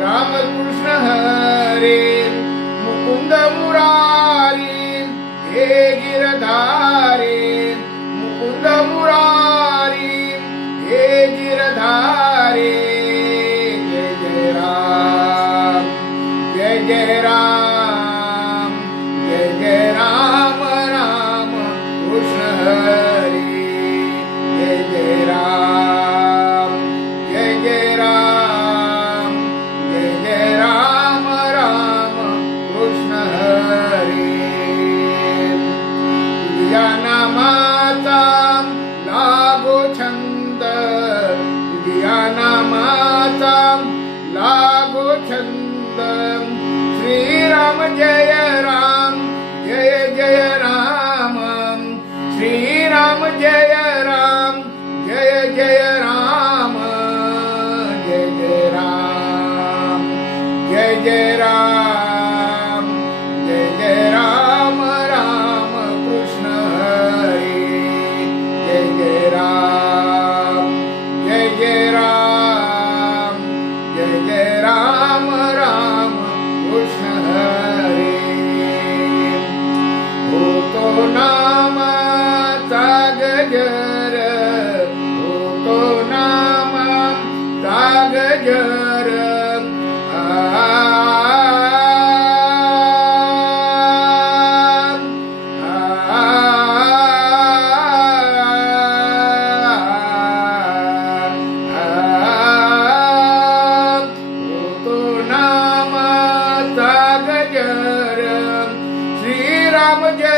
रामकृष्ण हरे मुकुंद हे गिरधारे मुकुंद हे गिरधारे राम जय जय राम। मातां लाघोछन्द मातां लाघोछन्दं श्रीराम जय राम जय जय राम श्रीराम जय राम जय जय राम जय जय राम जय जय राम Jai